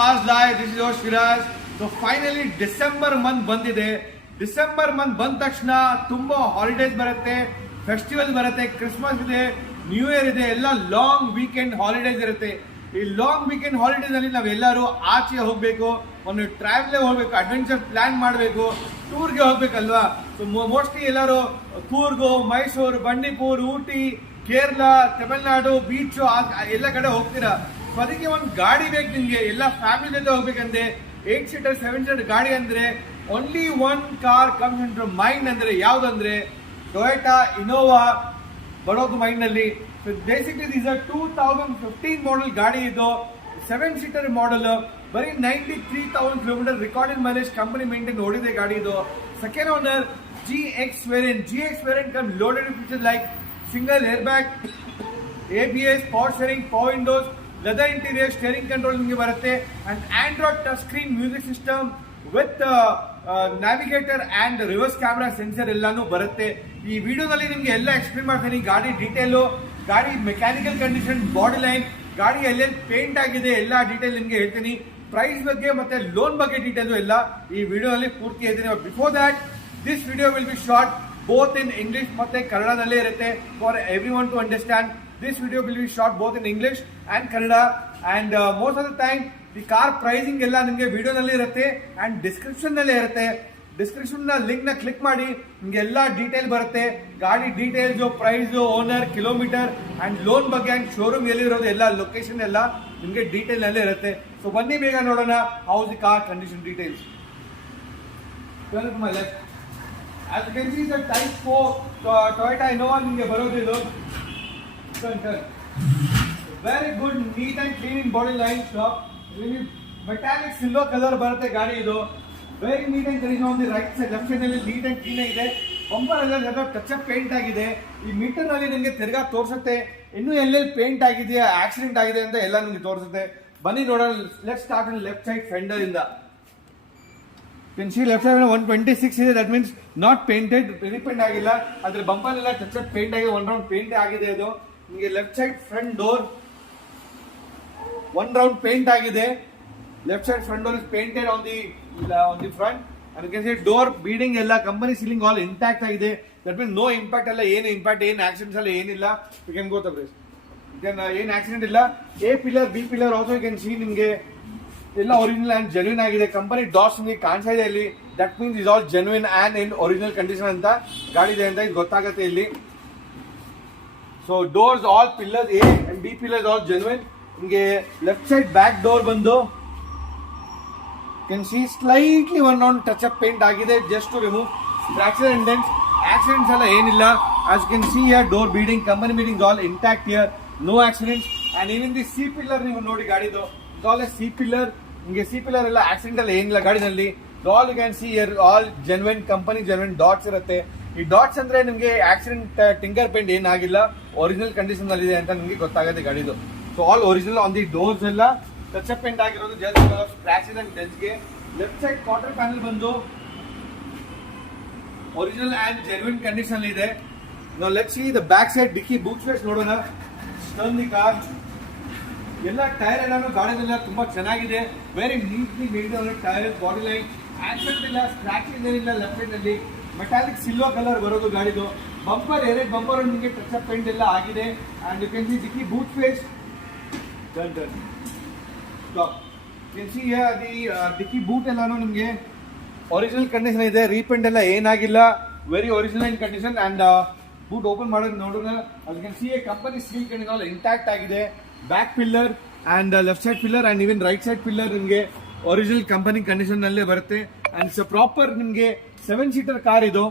Cars Live. This is your Shiraz. So finally December month ಬಂದಿದೆ. December month ಬಂದ ತಕ್ಷಣ ತುಂಬಾ ಹಾಲಿಡೇಸ್ ಬರುತ್ತೆ, ಫೆಸ್ಟಿವಲ್ ಬರುತ್ತೆ, ಕ್ರಿಸ್ಮಸ್ ಇದೆ, ನ್ಯೂ ಇಯರ್ ಇದೆ, ಎಲ್ಲ ಲಾಂಗ್ ವೀಕೆಂಡ್ ಹಾಲಿಡೇಸ್ ಇರುತ್ತೆ. ಈ ಲಾಂಗ್ ವೀಕೆಂಡ್ ಹಾಲಿಡೇಸ್ ಅಲ್ಲಿ ನಾವೆಲ್ಲರೂ ಆಚೆ ಹೋಗ್ಬೇಕು, ಒಂದು ಟ್ರಾವೆಲ್ ಹೋಗ್ಬೇಕು, ಅಡ್ವೆಂಚರ್ ಪ್ಲಾನ್ ಮಾಡಬೇಕು, ಟೂರ್ಗೆ ಹೋಗ್ಬೇಕಲ್ವಾ. ಸೊ ಮೋಸ್ಟ್ಲಿ ಎಲ್ಲರೂ ಕೂರ್ಗು, ಮೈಸೂರು, ಬಂಡೀಪುರ್, ಊಟಿ, ಕೇರಳ, ತಮಿಳ್ನಾಡು, ಬೀಚ್ ಎಲ್ಲ ಕಡೆ ಹೋಗ್ತೀರಾ. ಸೊ ಅದಕ್ಕೆ ಒಂದು ಗಾಡಿ ಬೇಕು ನಿಮ್ಗೆ, ಎಲ್ಲ ಫ್ಯಾಮಿಲಿ ಜೊತೆ ಹೋಗ್ಬೇಕಂದ್ರೆ 8 ಸೀಟರ್ 7 ಸೀಟರ್ ಗಾಡಿ ಅಂದ್ರೆ only one car comes in mind. ಅಂದ್ರೆ ಯಾವ್ದಂದ್ರೆ ಟೊಯೋಟಾ ಇನೋವಾ ಬರೋದು ಮೈಂಡ್ ನಲ್ಲಿ. ಬೇಸಿಕ್ಲಿ ದಿಸ್ 2015 ಮಾಡೆಲ್ ಗಾಡಿ ಇದು, 7 ಸೀಟರ್ ಮಾಡೆಲ್, ಬರೀ 93,000 kilometre recorded mileage company maintain ಓಡಿದೆ ಗಾಡಿ ಇದು. Second owner GX variant comes loaded with features like single airbag, ABS, power steering, power windows, leather interior, steering control ನಿಮಗೆ ಬರುತ್ತೆ, and Android touch screen music system with navigator and reverse camera sensor ಎಲ್ಲಾನು ಬರುತ್ತೆ. ಈ ವಿಡಿಯೋದಲ್ಲಿ ನಿಮಗೆ ಎಲ್ಲ explain ಮಾಡ್ತೀನಿ, ಗಾಡಿ ಡೀಟೇಲು, ಗಾಡಿ ಮೆಕ್ಯಾನಿಕಲ್ ಕಂಡೀಷನ್, ಬಾಡಿ ಲೈನ್, ಗಾಡಿ ಎಲ್ಲೆಲ್ಲಿ ಪೇಂಟ್ ಆಗಿದೆ ಎಲ್ಲ ಡೀಟೇಲ್ ನಿಮಗೆ ಹೇಳ್ತೀನಿ. ಪ್ರೈಸ್ ಬಗ್ಗೆ ಮತ್ತೆ ಲೋನ್ ಬಗ್ಗೆ ಡೀಟೇಲ್ ಎಲ್ಲ ಈ ವಿಡಿಯೋದಲ್ಲಿ ಪೂರ್ತಿ ಹೇಳ್ತೀನಿ. Before that this video will be short both in English ಮತ್ತೆ ಕನ್ನಡದಲ್ಲೇ ಇರುತ್ತೆ for everyone to understand. This video will be shot both in English and Kannada, and most of the time the car pricing ಎಲ್ಲ ನಿಮಗೆ ವಿಡಿಯೋನಲ್ಲಿ ಇರುತ್ತೆ and description ನಲ್ಲಿ ಇರುತ್ತೆ. Description ನ ಲಿಂಕ್ ನ ಕ್ಲಿಕ್ ಮಾಡಿ ನಿಮ್ಗೆ ಎಲ್ಲ ಡೀಟೇಲ್ ಬರುತ್ತೆ, ಗಾಡಿ details, price, owner, kilometer and loan ಬಗ್ಗೆ ಅಂಡ್ ಶೋರೂಮ್ ಎಲ್ಲಿರೋದು ಎಲ್ಲ ಲೊಕೇಶನ್ ಎಲ್ಲ ನಿಮ್ಗೆ ಡೀಟೇಲ್ ನಲ್ಲಿ ಇರುತ್ತೆ. ಸೊ ಬನ್ನಿ ಬೇಗ ನೋಡೋಣ how the car condition details. As you can see, the Type 4 Toyota Innova ನಿಮಗೆ ಬರೋದು ಇದು. Very good, neat and clean in body line shop. Metallic silver color ಬರುತ್ತೆ ಗಾಡಿ ಇದು. Very neat and clean on the right side, left side ನಲ್ಲಿ neat and clean ಆಗಿದೆ. Bumper ಎಲ್ಲ touch up paint ಆಗಿದೆ. ಈ ಮೀಟರ್ ನಲ್ಲಿ ನಿಮಗೆ ತಿರ್ಗಾ ತೋರಿಸುತ್ತೆ ಇನ್ನು ಎಲ್ಲೆಲ್ಲಿ ಪೇಂಟ್ ಆಗಿದೆಯಾ, ಆಕ್ಸಿಡೆಂಟ್ ಆಗಿದೆ ಅಂತ ಎಲ್ಲ ನಿಮಗೆ ತೋರಿಸುತ್ತೆ. ಬನ್ನಿ ನೋಡೋಣ. Let's start with left side ಫೆಂಡರ್ ಇಂದ. You can see left side 126 ಇದೆ, that means not painted, repaint ಆಗಿಲ್ಲ. ಅದ್ರ ಬಂಪರ್ ಎಲ್ಲ ಟಚ್ ಅಪ್ ಪೇಂಟ್ ಆಗಿ ಒನ್ ರೌಂಡ್ ಪೇಂಟ್ ಆಗಿದೆ. ಅದು ನಿಮಗೆ left side front door one round paint ಆಗಿದೆ. Left side front door is painted on the front, and you can see door beading ಎಲ್ಲ company sealing all intact ಆಗಿದೆ. That means no impact ಎಲ್ಲ, ಏನು impact, ಏನು accidents ಎಲ್ಲ ಏನಿಲ್ಲ. You can go the brace, ಏನು accident ಇಲ್ಲ. A pillar, B pillar also you can C ನಿಮಗೆ ಎಲ್ಲ ಒರಿಜಿನಲ್ ಅಂಡ್ ಜೆನ್ಯೂನ್ ಆಗಿದೆ. ಕಂಪನಿ ಡಾಟ್ಸ್ ನಿಮಗೆ ಕಾಣಿಸ್ತಾ ಇದೆ ಇಲ್ಲಿ, that means is all genuine and in original condition ಅಂತ ಗಾಡಿ ಇದೆ ಅಂತ ಇದು ಗೊತ್ತಾಗುತ್ತೆ ಇಲ್ಲಿ. So doors all pillars A and B pillars all genuine. ನಿಮಗೆ ಲೆಫ್ಟ್ ಸೈಡ್ ಬ್ಯಾಕ್ ಡೋರ್ ಬಂದು can see slightly one round touch up paint ಆಗಿದೆ, just to remove scratches and dents. Accidents ಎಲ್ಲ ಏನಿಲ್ಲ. As you can see here door beading, company breeding all intact here, no accidents. And even the C pillar ನೀವು ನೋಡಿ ಗಾಡಿದು all C pillar, ನಿಮಗೆ C pillar ಎಲ್ಲ accident ಎಲ್ಲ ಏನಿಲ್ಲ ಗಾಡಿನಲ್ಲಿ. All you can see here all genuine, company genuine dots ಇರುತ್ತೆ. ಈ ಡಾಟ್ಸ್ ಅಂದ್ರೆ ನಿಮಗೆ ಆಕ್ಸಿಡೆಂಟ್ ಟಿಂಕರ್ ಪೇಂಟ್ ಏನಾಗಿಲ್ಲ, ಒರಿಜಿನಲ್ ಕಂಡೀಷನ್ ಅಲ್ಲಿ ಇದೆ ಅಂತ ನಿಮಗೆ ಗೊತ್ತಾಗುತ್ತೆ ಗಾಡಿದು. So all original on the doors ಎಲ್ಲ ಟಚ್ ಅಪ್ ಪೇಂಟ್ ಆಗಿರೋದು, ಜಸ್ಟ್ ಸ್ಕ್ರಾಚಸ್ ಅಂಡ್ ಡೆಂಟ್ಸ್ಗೆ. ಲೆಫ್ಟ್ ಸೈಡ್ ಕ್ವಾರ್ಟರ್ ಪ್ಯಾನಲ್ ಬಂದು ಒರಿಜಿನಲ್ ಅಂಡ್ ಜೆನ್ಯೂನ್ ಕಂಡೀಷನ್ ಇದೆ. ನಾವು let's see the back side ಡಿಕ್ಕಿ ಬೂಟ್ ಸ್ಪೇಸ್ ನೋಡೋಣ. Turn the car. ಎಲ್ಲ ಟೈರ್ ಎಲ್ಲಾನು ಗಾಡಿದೆಲ್ಲ ತುಂಬಾ ಚೆನ್ನಾಗಿದೆ, very neatly made tyre, body line, accident ಇಲ್ಲ, ಸ್ಕ್ರಾಚಸ್ ಏನಿಲ್ಲ. ಲೆಫ್ಟ್ ಸೈಡ್ ನಲ್ಲಿ ಮೆಟಾಲಿಕ್ ಸಿಲ್ವರ್ ಕಲರ್ ಬರೋದು ಗಾಡಿದು. ಬಂಪರ್ ಎರಡು ಬಂಪರ್ ನಿಮಗೆ ಟಚ್ ಅಪ್ ಪೇಂಟ್ ಎಲ್ಲ ಆಗಿದೆ. And you can see dicky boot space. Dicky boot ಎಲ್ಲಾನು ನಿಮಗೆ ಒರಿಜಿನಲ್ ಕಂಡೀಷನ್ ಇದೆ, ರೀಪೇಂಟ್ ಎಲ್ಲ ಏನಾಗಿಲ್ಲ, very original in condition. And boot open ಮಾಡೋದು ನೋಡೋಣ. ಅದು can see a company steel condition intact ಆಗಿದೆ. Back pillar and left side pillar and even right side pillar ನಿಮಗೆ ಒರಿಜಿನಲ್ ಕಂಪನಿ ಕಂಡೀಷನ್ ನಲ್ಲೇ ಬರುತ್ತೆ. ಅಂಡ್ ಇಟ್ಸ್ ಪ್ರಾಪರ್ ನಿಮಗೆ 7 seater car ಇದು.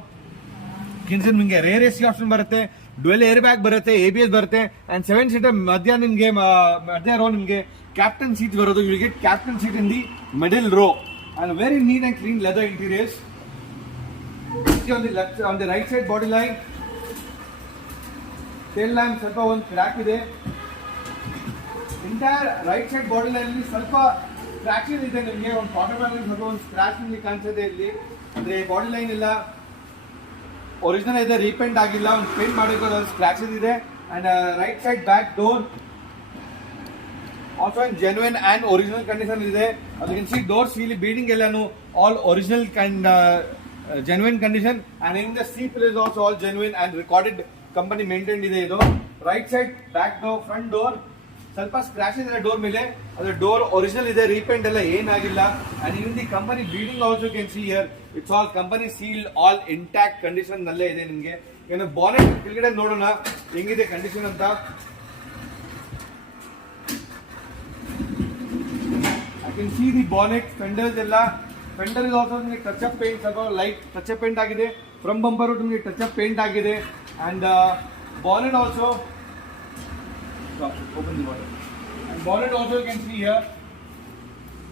ನಿಮಗೆ ರೇರ್ ಎಸಿ ಆಪ್ಷನ್ ಬರುತ್ತೆ, ಡ್ವೆಲ್ ಏರ್ ಬ್ಯಾಗ್ ಬರುತ್ತೆ, ABS ಬರುತ್ತೆ. ಅಂಡ್ 7 ಸೀಟರ್ ಮಧ್ಯ ನಿಮಗೆ ಮಧ್ಯ ರೋ ನಿಮಗೆ ಕ್ಯಾಪ್ಟನ್ ಸೀಟ್ ಬರೋದು. You will get captain seat in the middle row and very neat and clean leather interiors. On the right side body line, tail lamp ಸ್ವಲ್ಪ ಒಂದು crack ಇದೆ. Entire right side body line ಸ್ವಲ್ಪ scratches ಇದೆ. ನಿಮಗೆ ಒಂದು quarter panel ಸ್ವಲ್ಪ ಒಂದು scratch ನಿಮಗೆ ಕಾಣಿಸುತ್ತೆ ಇಲ್ಲಿ. ಅಂದ್ರೆ ಬಾಡಿ ಲೈನ್ ಇಲ್ಲ, ಒರಿಜಿನಲ್ ಇದೆ, ರೀಪೇಂಟ್ ಆಗಿಲ್ಲ, ಒಂದು ಪೇಂಟ್ ಮಾಡಿರೋ ಸ್ಕ್ರಾಚಸ್ ಇದೆ. And right side back door also in genuine and original condition ಇದೆ. ಅದು you can see door seal beading ಎಲ್ಲಾನು all original genuine condition, and in the seat is also all genuine and recorded company maintained ಇದೆ ಇದು. Right side back door front door ಸ್ವಲ್ಪ scratches ಇದೆ door ಮೇಲೆ, ಅದು door original ಇದೆ, repaint ಎಲ್ಲ ಏನಾಗಿಲ್ಲ. And in the company breeding also can see here it's all company sealed all intact condition ನಲ್ಲೇ ಇದೆ ನಿಮಗೆ. ಏನು ಬಾನೆಟ್ ಕೆಳಗಡೆ ನೋಡೋಣ ಹೆಂಗಿದೆ ಕಂಡೀಷನ್ ಅಂತ. I can see the bonnet fenders ಎಲ್ಲ. ಫೆಂಡರ್ ಇಸ್ ಆಲ್ಸೋ ನಿಮಗೆ ಟಚ್ ಅಪ್ ಪೇಂಟ್, ಸ್ವಲ್ಪ ಲೈಟ್ ಟಚ್ ಅಪ್ ಪೇಂಟ್ ಆಗಿದೆ. ಫ್ರಮ್ ಬಂಪರ್ ನಿಮಗೆ ಟಚ್ ಅಪ್ ಪೇಂಟ್ ಆಗಿದೆ. And bonnet also open the bonnet. And bonnet also you can see here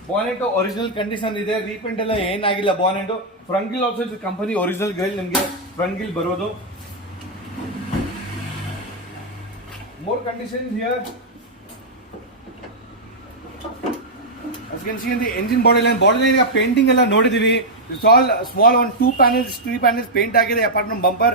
bonnet original condition ಇದೆ, repaint ಎಲ್ಲ ಏನಾಗಿಲ್ಲ bonnet. Front grill also company original grill ನಿಮಗೆ front grill ಬರೋದು. More condition here. As you can see in the engine body line painting ಎಲ್ಲ ನೋಡಿದೀವಿ. It's all small one 2 panels 3 panels paint ಆಗಿದೆ. apart from bumper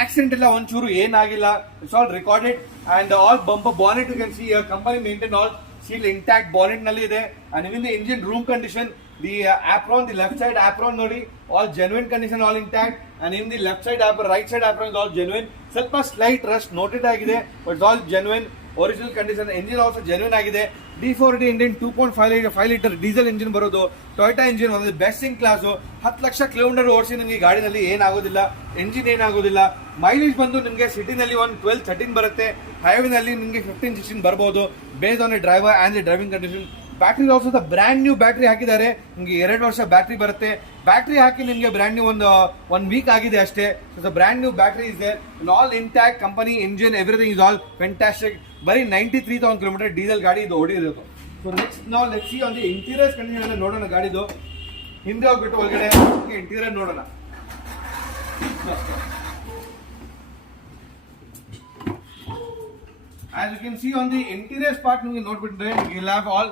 accident ಎಲ್ಲ ಒಂಚೂರು ಏನಾಗಿಲ್ಲ. It's all recorded and all bumper bonnet you can see here company maintain all seal intact bonnet ನಲ್ಲಿ ಇದೆ. and even the engine room condition, the apron, the left side apron ನೋಡಿ all genuine condition, all intact. and in the left side apron, right side apron is all genuine. ಸ್ವಲ್ಪ slight rust noted ಆಗಿದೆ, but it's all genuine original condition. engine also genuine ಆಗಿದೆ. D4D engine 2.5 litre diesel engine ಬರೋದು. Toyota engine ಒಂದು best in class. 10 lakh kilometre ಓಡಿಸಿ ನಿಮಗೆ ಗಾಡಿನಲ್ಲಿ ಏನಾಗೋದಿಲ್ಲ, engine ಏನಾಗೋದಿಲ್ಲ. Mileage ಬಂದು ನಿಮಗೆ ಸಿಟಿನಲ್ಲಿ ಒಂದು 12-13 ಬರುತ್ತೆ, ಹೈವೇನಲ್ಲಿ ನಿಮಗೆ 15-16 ಬರ್ಬೋದು based on A driver and the driving condition. Battery also the brand new battery ಹಾಕಿದ್ದಾರೆ, ನಿಮಗೆ 2 ವರ್ಷ ಬ್ಯಾಟ್ರಿ ಬರುತ್ತೆ. ಬ್ಯಾಟ್ರಿ ಹಾಕಿ ನಿಮಗೆ ಬ್ರ್ಯಾಂಡ್ ನ್ಯೂ ಒಂದು ವೀಕ್ ಆಗಿದೆ ಅಷ್ಟೇ. ಸೊ ಬ್ರ್ಯಾಂಡ್ ನ್ಯೂ ಬ್ಯಾಟ್ರಿ ಇದೆ, all intact company engine everything is all fantastic. ಬರೀ 93,000 ಕಿಲೋಮೀಟರ್ ಡೀಸೆಲ್ ಗಾಡಿ ಇದು ಓಡಿರೋದು. ಸೊ ನೆಕ್ಸ್ಟ್ ನಾವು let's see on the interiors condition ಎಲ್ಲ ನೋಡೋಣ ಗಾಡಿದು. ಹಿಂದೆ ಹೋಗ್ಬಿಟ್ಟು ಒಳಗಡೆ ಇಂಟೀರಿಯರ್ ನೋಡೋಣ. As you can see on the interior part ನಿಮಗೆ ನೋಡ್ಬಿಟ್ರೆ you'll have all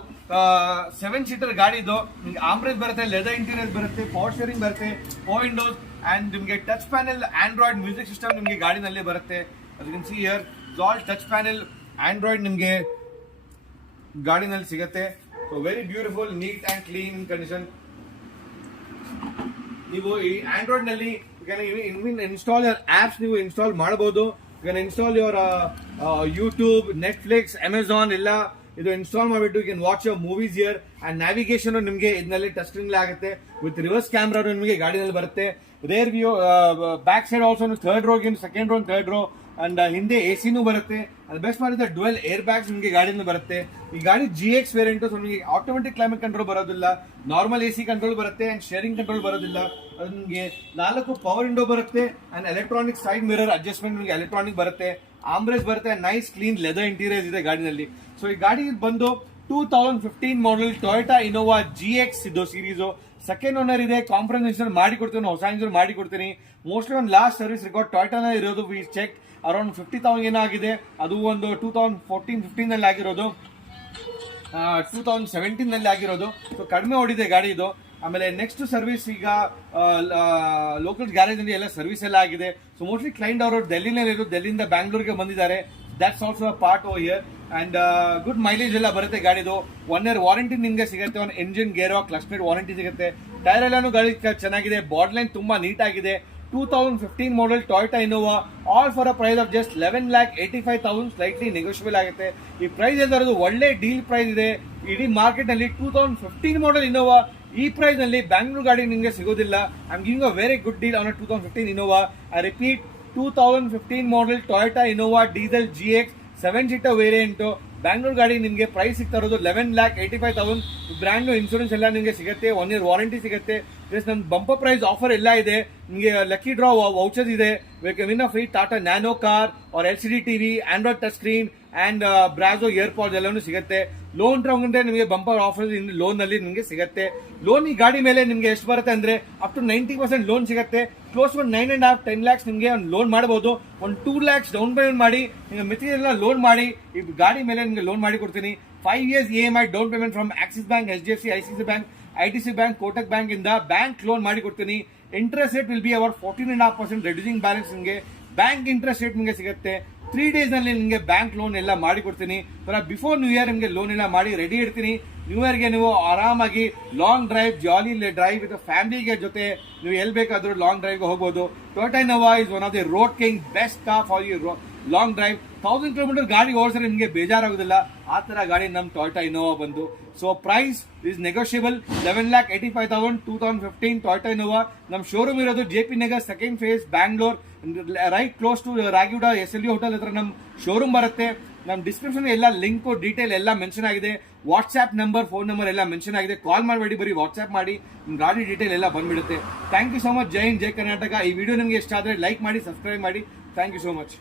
7-seater ಗಾಡಿ ಇದು. ನಿಮಗೆ ಆಮ್ರೇಜ್ ಬರುತ್ತೆ, ಲೆದರ್ ಇಂಟೀರಿಯರ್ ಬರುತ್ತೆ, ಪವರ್ ಸ್ಟೀರಿಂಗ್ ಬರುತ್ತೆ, ಪವರ್ ವಿಂಡೋಸ್ ಅಂಡ್ ನಿಮಗೆ touch panel android music system ನಿಮಗೆ ಗಾಡಿನಲ್ಲಿ ಬರುತ್ತೆ. as you can see here all touch panel android ನಿಮಗೆ ಗಾಡಿನಲ್ಲಿ ಸಿಗುತ್ತೆ. So very beautiful, neat and clean in condition. ನೀವು ಈ ಆಂಡ್ರಾಯ್ಡ್ ನಲ್ಲಿ ಇನ್ಸ್ಟಾಲ್ ಆಪ್ಸ್ ನೀವು ಇನ್ಸ್ಟಾಲ್ ಮಾಡಬಹುದು. You can install your YouTube, Netflix, Amazon ಎಲ್ಲ ಇದು ಇನ್ಸ್ಟಾಲ್ ಮಾಡಿಬಿಟ್ಟು you can watch your movies here. And navigation ನಿಮಗೆ ಇದರಲ್ಲಿ ಟಚ್ ಸ್ಕ್ರೀನ್ ಆಗುತ್ತೆ. ವಿತ್ ರಿವರ್ಸ್ ಕ್ಯಾಮ್ರಾ ನಿಮಗೆ ಗಾಡಿನಲ್ಲಿ ಬರುತ್ತೆ. Rear view, back side also third row, second row, third row. And ಹಿಂದೆ ಎಸಿನೂ ಬರುತ್ತೆ. ಅದು ಬೆಸ್ಟ್ ಮಾಡಿದ್ರೆ ಡ್ವೆಲ್ ಏರ್ ಬ್ಯಾಗ್ಸ್ ನಿಮಗೆ ಗಾಡಿಯಿಂದ ಬರುತ್ತೆ. ಈ ಗಾಡಿ GX ವೇರಿಯಂಟ್, ಸೊ ನಿಮಗೆ ಆಟೋಮೆಟಿಕ್ ಕ್ಲೈಮೇಟ್ ಕಂಟ್ರೋಲ್ ಬರೋದಿಲ್ಲ, ನಾರ್ಮಲ್ AC ಕಂಟ್ರೋಲ್ ಬರುತ್ತೆ ಅಂಡ್ ಶೇರಿಂಗ್ ಕಂಟ್ರೋಲ್ ಬರೋದಿಲ್ಲ. ಅದು ನಿಮಗೆ 4 ಪವರ್ ವಿಂಡೋ ಬರುತ್ತೆ and electronic side mirror adjustment ನಿಮಗೆ ಎಲೆಕ್ಟ್ರಾನಿಕ್ ಬರುತ್ತೆ. ಆಮ್ರೇಜ್ ಬರುತ್ತೆ, ನೈಸ್ ಕ್ಲೀನ್ ಲೆದರ್ ಇಂಟೀರಿಯರ್ಸ್ ಇದೆ ಗಾಡಿನಲ್ಲಿ. ಸೊ ಈ ಗಾಡಿ ಬಂದು 2015 ಮಾಡೆಲ್ ಟೊಯೋಟಾ ಇನೋವಾ GX ಇದು ಸೀರೀಸ್. ಸೆಕೆಂಡ್ ಓನರ್ ಇದೆ, ಕಾಂಪ್ರಮೈಸೇಷನ್ ಮಾಡಿ ಕೊಡ್ತೀನಿ, ಹೊಸ ಇಂಜಿನ್ ಮಾಡಿ ಕೊಡ್ತೀನಿ. ಮೋಸ್ಟ್ಲಿ ಒಂದು ಲಾಸ್ಟ್ ಸರ್ವಿಸ್ ರೆಕಾರ್ಡ್ ಟೊಯೋಟಾನ ಇರೋದು. ವಿ ಚೆಕ್ ಅರೌಂಡ್ 50,000 ಏನಾಗಿದೆ, ಅದು ಒಂದು 2014-15 ನಲ್ಲಿ ಆಗಿರೋದು, 2017 ನಲ್ಲಿ ಆಗಿರೋದು. ಸೊ ಕಡಿಮೆ ಓಡಿದೆ ಗಾಡಿ ಇದು. ಆಮೇಲೆ ನೆಕ್ಸ್ಟ್ ಸರ್ವಿಸ್ ಈಗ ಲೋಕಲ್ ಗ್ಯಾರೇಜ್ ಅಲ್ಲಿ ಎಲ್ಲ ಸರ್ವಿಸ್ ಎಲ್ಲ ಆಗಿದೆ. ಸೊ ಮೋಸ್ಟ್ಲಿ ಕ್ಲೈಂಟ್ ಅವರು ಡೆಲ್ಲಿನಲ್ಲಿ ಇರೋದು, ಡೆಲ್ಲಿಯಿಂದ ಬ್ಯಾಂಗ್ಳೂರ್ಗೆ ಬಂದಿದ್ದಾರೆ. That's also a part over here. And good mileage ಎಲ್ಲ ಬರುತ್ತೆ ಗಾಡಿದು. 1 year ವಾರಂಟಿ ನಿಮಗೆ ಸಿಗುತ್ತೆ. ಒಂದು ಎಂಜಿನ್ ಗೇರ್ ಕ್ಲಚ್ ವಾರಂಟಿ ಸಿಗುತ್ತೆ. ಟೈರ್ ಎಲ್ಲಾನು ಗಾಡಿ ಚೆನ್ನಾಗಿದೆ. ಬಾಡಿ ಲೈನ್ ತುಂಬಾ ನೀಟ್ ಆಗಿದೆ. 2015 model Toyota Innova, all for a price of just 11,85,000, slightly negotiable ಆಗುತ್ತೆ. ಈ ಪ್ರೈಸ್ ಎಲ್ಲರದು ಒಳ್ಳೆ ಡೀಲ್ ಪ್ರೈಸ್ ಇದೆ ಇಡೀ ಮಾರ್ಕೆಟ್ ನಲ್ಲಿ. 2015 ಮಾಡೆಲ್ ಇನೋವಾ ಈ ಪ್ರೈಸ್ ನಲ್ಲಿ ಬ್ಯಾಂಗ್ಳೂರ್ ಗಾಡಿ ನಿಮಗೆ ಸಿಗೋದಿಲ್ಲ. I am giving a very good deal on 2015 Innova. I repeat, 2015 model Toyota Innova diesel GX 7-seater variant Bangalore ಗಾಡಿ ನಿಮಗೆ ಪ್ರೈಸ್ ಸಿಗ್ತಾ ಇರೋದು 11,85,000. ಬ್ರ್ಯಾಂಡ್ ನ್ಯೂ ಇನ್ಶೂರೆನ್ಸ್ ಎಲ್ಲ ನಿಮಗೆ ಸಿಗುತ್ತೆ, 1 year ವಾರಂಟಿ ಸಿಗುತ್ತೆ. ಪ್ಲಸ್ ನನ್ನ ಬಂಪರ್ ಪ್ರೈಸ್ ಆಫರ್ ಎಲ್ಲ ಇದೆ. ನಿಮಗೆ ಲಕ್ಕಿ ಡ್ರಾ ವೌಚರ್ಸ್ ಇದೆ. Win free Tata Nano car or LCD TV, Android touch screen and ಬ್ರಾಜೋ ಇಯರ್ಪಾಡ್ಸ್ ಎಲ್ಲಾನು ಸಿಗುತ್ತೆ. ಲೋನ್ ತಗೊಂಡ್ರೆ ನಿಮಗೆ ಬಂಪರ್ ಆಫರ್ ಲೋನ್ ನಲ್ಲಿ ನಿಮಗೆ ಸಿಗುತ್ತೆ. ಲೋನ್ ಈ ಗಾಡಿ ಮೇಲೆ ನಿಮಗೆ ಎಷ್ಟು ಬರುತ್ತೆ ಅಂದ್ರೆ ಅಪ್ ಟು 90% ಲೋನ್ ಸಿಗುತ್ತೆ. ಕ್ಲೋಸ್ ಒಂದು 9.5-10 lakhs ನಿಮಗೆ ಒಂದು ಲೋನ್ ಮಾಡಬಹುದು. ಒಂದು 2 lakhs ಡೌನ್ ಪೇಮೆಂಟ್ ಮಾಡಿ ನಿಮಗೆ ಮಿತಿಯೆಲ್ಲ ಲೋನ್ ಮಾಡಿ ಈ ಗಾಡಿ ಮೇಲೆ ನಿಮಗೆ ಲೋನ್ ಮಾಡಿ ಕೊಡ್ತೀನಿ. 5 years EMI down payment from Axis bank, HDFC, ICICI bank, ITC bank, Kotak bank ಇಂದ ಬ್ಯಾಂಕ್ ಲೋನ್ ಮಾಡಿ ಕೊಡ್ತೀನಿ. Interest rate will be our 14.5%, reducing balance ನಿಮಗೆ ಬ್ಯಾಂಕ್ ಇಂಟ್ರೆಸ್ಟ್ ರೇಟ್ ನಿಮಗೆ ಸಿಗುತ್ತೆ. 3 days ನಲ್ಲಿ ನಿಮಗೆ ಬ್ಯಾಂಕ್ ಲೋನ್ ಎಲ್ಲ ಮಾಡಿ ಕೊಡ್ತೀನಿ. ಬಿಫೋರ್ ನ್ಯೂ ಇಯರ್ ನಿಮಗೆ ಲೋನ್ ಎಲ್ಲ ಮಾಡಿ ರೆಡಿ ಇಡ್ತೀನಿ. ನ್ಯೂ ಇಯರ್ಗೆ ನೀವು ಆರಾಮಾಗಿ long drive, jolly drive with ಫ್ಯಾಮಿಲಿಗೆ ಜೊತೆ ನೀವು ಎಲ್ಲಿ ಬೇಕಾದ್ರೂ ಲಾಂಗ್ ಡ್ರೈವ್ಗೆ ಹೋಗ್ಬೋದು. Toyota Innova is one of the road king, best car for you long drive. 1000 kilometer ಗಾಡಿ ಓಡಿಸಿದ್ರೆ ನಿಮಗೆ ಬೇಜಾರಾಗೋದಿಲ್ಲ. ಆ ತರ ಗಾಡಿ ನಮ್ಮ ಟೊಯೋಟಾ ಇನೋವಾ ಬಂದು. So price is negotiable. 11,85,000 2015 Toyota Innova. ನಮ್ಮ ಶೋರೂಮ್ ಇರೋದು JP Nagar, second phase, Bangalore, right close to Ragigudda SLU hotel ಹತ್ರ ನಮ್ಮ ಶೋರೂಮ್ ಬರುತ್ತೆ. ನಮ್ಮ ಡಿಸ್ಕ್ರಿಪ್ಷನ್ ಎಲ್ಲ ಲಿಂಕ್, ಡೀಟೇಲ್ ಎಲ್ಲ ಮೆನ್ಷನ್ ಆಗಿದೆ. ವಾಟ್ಸ್ಆಪ್ ನಂಬರ್, ಫೋನ್ ನಂಬರ್ ಎಲ್ಲ ಮೆನ್ಷನ್ ಆಗಿದೆ. ಕಾಲ್ ಮಾಡಬೇಡಿ, ಬರೀ ವಾಟ್ಸ್ಆಪ್ ಮಾಡಿ, ಗಾಡಿ ಡೀಟೇಲ್ ಎಲ್ಲ ಬಂದ್ಬಿಡುತ್ತೆ. Thank you so much. ಜೈ ಹಿಂದ್, ಜೈ ಕರ್ನಾಟಕ. ಈ ವಿಡಿಯೋ ನಿಮಗೆ ಇಷ್ಟ ಆದರೆ ಲೈಕ್ ಮಾಡಿ, ಸಬ್ಸ್ಕ್ರೈಬ್ ಮಾಡಿ. Thank you so much.